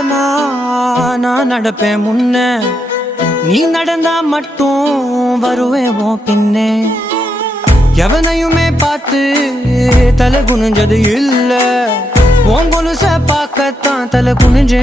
போனா நான் நடப்பேன் முன்ன, நீ நடந்தா மட்டும் வருவேன் உன் பின்னே. எவனையுமே பார்த்து தலை குனிஞ்சது இல்ல, உன் கொலுச பார்க்கத்தான் தலை குனிஞ்சே